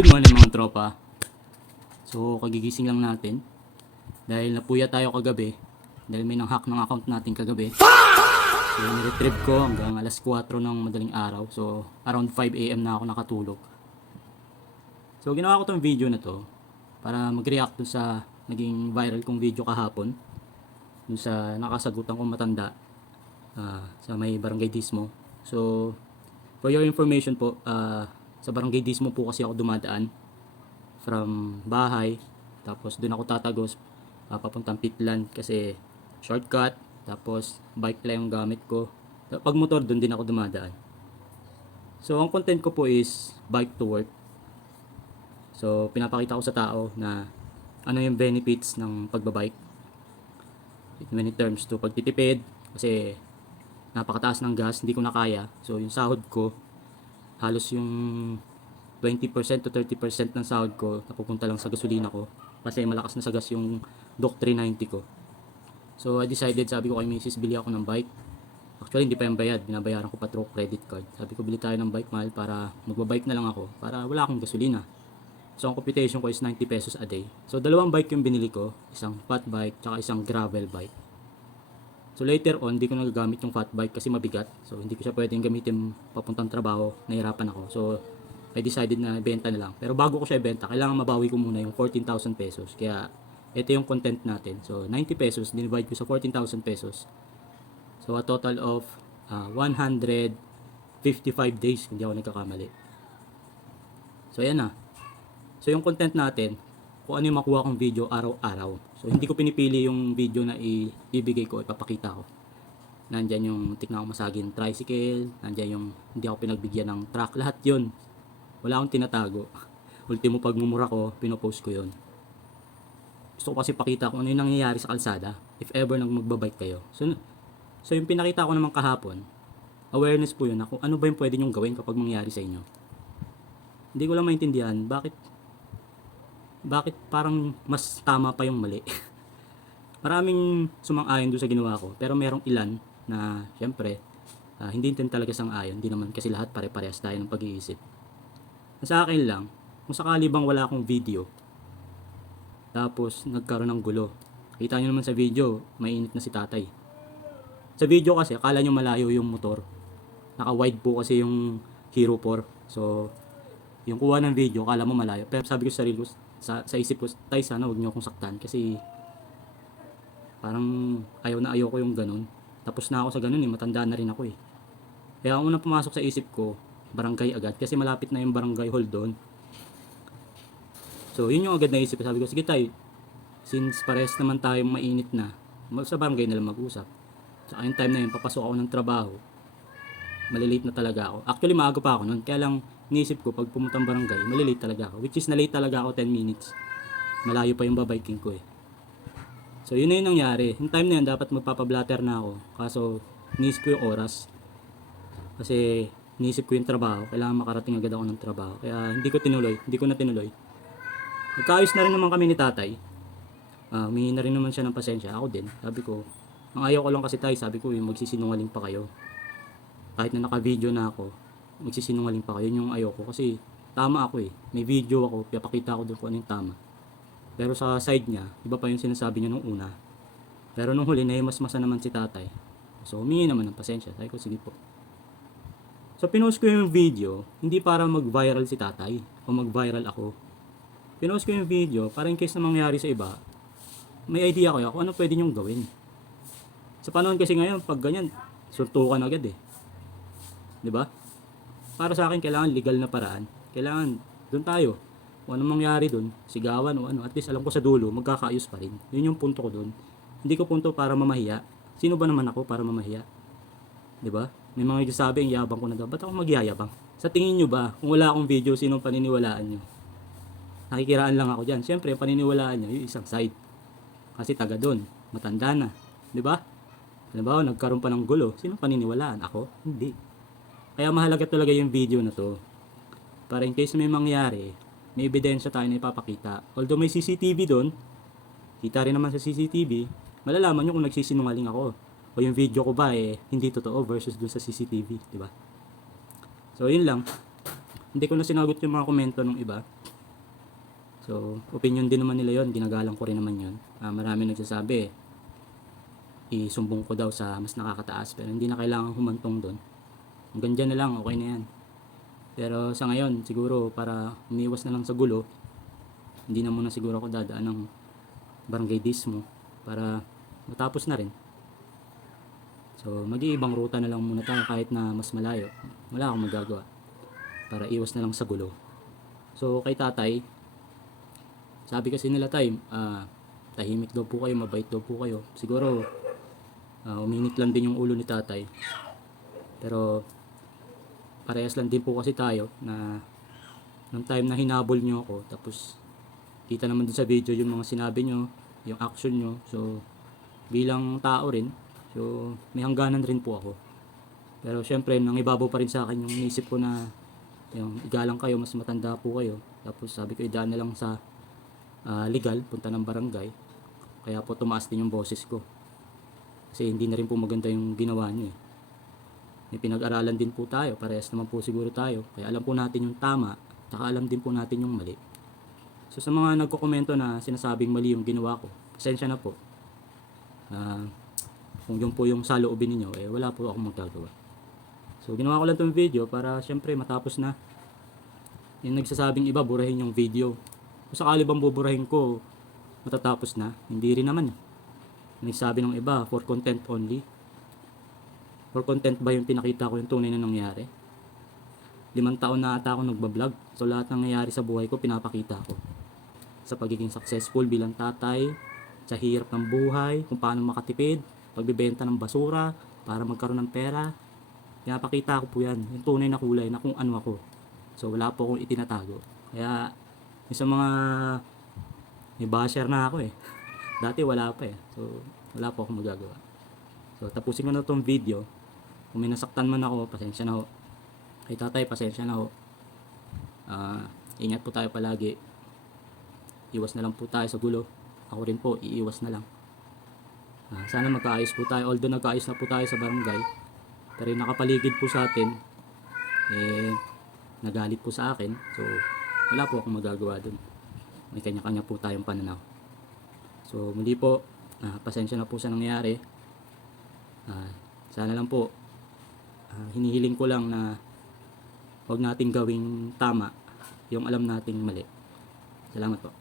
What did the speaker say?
Good morning mga tropa. So kagigising lang natin dahil napuya tayo kagabi dahil may nang-hack ng account natin kagabi. So niretrieve ko hanggang alas 4 ng madaling araw. So around 5 AM na ako nakatulog. So ginawa ko tong video na to para mag-react dun sa naging viral kong video kahapon, dun sa nakasagutan kong matanda sa may Barangay Dismo. So for your information po, sa Barangay Dismo po kasi ako dumadaan from bahay, tapos doon ako tatagos papuntang Pitlan kasi shortcut, tapos bike lang yung gamit ko. Pag motor doon din ako dumadaan. So ang content ko po is bike to work. So pinapakita ko sa tao na ano yung benefits ng pagbabike when it terms to pagtitipid, kasi napakataas ng gas, hindi ko na kaya. So yung sahod ko, halos yung 20% to 30% ng sahod ko napupunta lang sa gasolina ko kasi malakas na sa gas yung DOC 390 ko. So I decided, sabi ko kay Mrs. bili ako ng bike. Actually hindi pa yung bayad, binabayaran ko pa through credit card. Sabi ko bili tayo ng bike, mahal, para magbabike na lang ako para wala akong gasolina. So ang computation ko is 90 pesos a day. So dalawang bike yung binili ko, isang fat bike tsaka isang gravel bike. So later on, hindi ko nagagamit yung fat bike kasi mabigat. So hindi ko siya pwedeng gamitin papuntang trabaho, nahirapan ako. So I decided na ibenta na lang. Pero bago ko siya ibenta, kailangan mabawi ko muna yung 14,000 pesos. Kaya ito yung content natin. So 90 pesos, dinivide ko sa 14,000 pesos. So a total of 155 days, hindi ako nagkakamali. So ayan na. So yung content natin, kung ano yung makuha kong video araw-araw. So hindi ko pinipili yung video na ibibigay ko, ipapakita ko. Nandyan yung tignan ko masagin tricycle, nandyan yung hindi ako pinagbigyan ng truck, lahat yun. Wala akong tinatago. Ultimo pagmumura ko, pinopost ko yun. Gusto ko kasi pakita kung ano yung nangyayari sa kalsada if ever nang magbabike kayo. So yung pinakita ko naman kahapon, awareness po yun na kung ano ba yung pwede nyong gawin kapag mangyari sa inyo. Hindi ko lang maintindihan bakit parang mas tama pa yung mali. Maraming sumang-ayon doon sa ginawa ko, pero merong ilan na syempre hindi din talaga sang-ayon. Hindi naman kasi lahat pare-parehas tayo ng pag-iisip. Sa akin lang, kung sakali bang wala akong video tapos nagkaroon ng gulo, kita nyo naman sa video, mainit na si tatay. Sa video kasi akala nyo malayo yung motor, naka-wide po kasi yung Hero 4. So yung kuha ng video akala mo malayo, pero sabi ko sa sarili ko, sa isip ko, tay, sana huwag nyo akong saktan kasi parang ayaw ko yung ganun. Tapos na ako sa ganun matanda na rin ako eh. Kaya ang unang pumasok sa isip ko, barangay agad, kasi malapit na yung barangay hall doon. So yun yung agad na isip, sabi ko sige tay, since pares naman tayong mainit na, sa barangay na lang mag-usap. So yung time na yun, papasok ako ng trabaho, malilate na talaga ako. Actually maaga pa ako noon, kaya lang niisip ko pag pumuntang barangay, malilate talaga ako. Which is nalate talaga ako 10 minutes. Malayo pa yung babiking ko eh. So yun na yung nangyari. Yung time na yun dapat magpapablatter na ako. Kaso niisip ko yung oras. Kasi niisip ko yung trabaho. Kailangan makarating agad ako ng trabaho. Kaya hindi ko na tinuloy. Nagkaayos na rin naman kami ni tatay. Humingi na rin naman siya ng pasensya. Ako din. Sabi ko, ang ayaw ko lang kasi tayo, sabi ko yung magsisinungaling pa kayo. Kahit na naka-video na ako, magsisinungaling pa kayo, yun yung ayoko. Kasi tama ako eh. May video ako, pinapakita ko doon kung ano yung tama. Pero sa side niya, iba pa yung sinasabi niya nung una. Pero nung huli, nahimasmasa naman si tatay. So humingi naman ng pasensya. Sabi ko, sige po. So pinost ko yung video, hindi para mag-viral si tatay o mag-viral ako. Pinost ko yung video para in case na mangyari sa iba, may idea ko kung ano pwede nyong gawin. Sa panahon kasi ngayon, pag ganyan, suntukan agad eh. 'Di ba? Para sa akin, kailangan legal na paraan. Kailangan doon tayo. Kung anong mangyari doon, sigawan o ano, at least alam ko sa dulo, magkakaayos pa rin. Yun yung punto ko doon. Hindi ko punto para mamahiya. Sino ba naman ako para mamahiya? 'Di ba? May mga nagsasabi, ang yabang ko na daw. Ba't ako magyayabang? Sa tingin nyo ba, kung wala akong video, sinong paniniwalaan nyo? Nakikiraan lang ako dyan. Siyempre, paniniwalaan nyo, yung isang side. Kasi taga doon, matanda na. 'Di ba? Halimbawa, nagkaroon pa ng gulo, sinong paniniwalaan? Ako? Hindi. Kaya mahalaga talaga yung video na to. Para in case may mangyari, may ebidensya tayo na ipapakita. Although may CCTV doon, kita rin naman sa CCTV, malalaman nyo kung nagsisinungaling ako. O yung video ko ba hindi totoo versus doon sa CCTV, di ba? So yun lang. Hindi ko na sinagot yung mga komento ng iba. So, opinion din naman nila yon, ginagalang ko rin naman yon. Marami nagsasabi, isumbong ko daw sa mas nakakataas, pero hindi na kailangan humantong doon. Hanggang dyan na lang, okay na yan. Pero sa ngayon, siguro para umiwas na lang sa gulo, hindi na muna siguro ako dadaan ng barangay dismo para matapos na rin. So, mag-iibang ruta na lang muna tayo kahit na mas malayo. Wala akong magagawa para iwas na lang sa gulo. So, kay tatay, sabi kasi nila tay, tahimik daw po kayo, mabait daw po kayo. Siguro, uminit lang din yung ulo ni tatay. Pero, parehas lang din po kasi tayo na nung time na hinabol nyo ako, tapos kita naman din sa video yung mga sinabi nyo, yung action nyo. So, bilang tao rin, so may hangganan rin po ako. Pero syempre, nangibabaw pa rin sa akin yung inisip ko na yung igalang kayo, mas matanda po kayo. Tapos sabi ko, idaan na lang sa legal, punta ng barangay. Kaya po tumaas din yung boses ko. Kasi hindi na rin po maganda yung ginawa nyo eh. May pinag-aralan din po tayo, parehas naman po siguro tayo. Kaya alam po natin yung tama, saka alam din po natin yung mali. So sa mga nagko-komento na sinasabing mali yung ginawa ko, pasensya na po. Kung yun po yung saloobin ninyo, eh wala po akong magagawa. So ginawa ko lang itong video para syempre matapos na. Yung nagsasabing iba, burahin yung video. Kung sakali bang buburahin ko, matatapos na, hindi rin naman. Nagsabi ng iba, for content only. For content ba yung pinakita ko yung tunay na nangyari? 5 taon na ata ako nagbablog. So lahat ng nangyayari sa buhay ko, pinapakita ko. Sa pagiging successful bilang tatay, sa hirap ng buhay, kung paano makatipid, pagbibenta ng basura, para magkaroon ng pera. Pinapakita ko po yan, yung tunay na kulay na kung ano ako. So wala po akong itinatago. Kaya yung sa mga may basher na ako eh. Dati wala pa eh. So wala po akong magagawa. So tapusin ko na itong video. Kung may nasaktan man ako, pasensya na ho. Kay tatay, pasensya na ho. Ingat po tayo palagi. Iwas na lang po tayo sa gulo. Ako rin po, iiwas na lang. Sana magkaayos po tayo. Although nagkaayos na po tayo sa barangay, pero yung nakapaligid po sa atin, eh, nagalit po sa akin. So wala po akong magagawa dun. May kanya-kanya po tayong pananaw. So muli po, pasensya na po sa nangyari. Sana lang po, hinihiling ko lang na huwag nating gawing tama yung alam nating mali. Salamat po.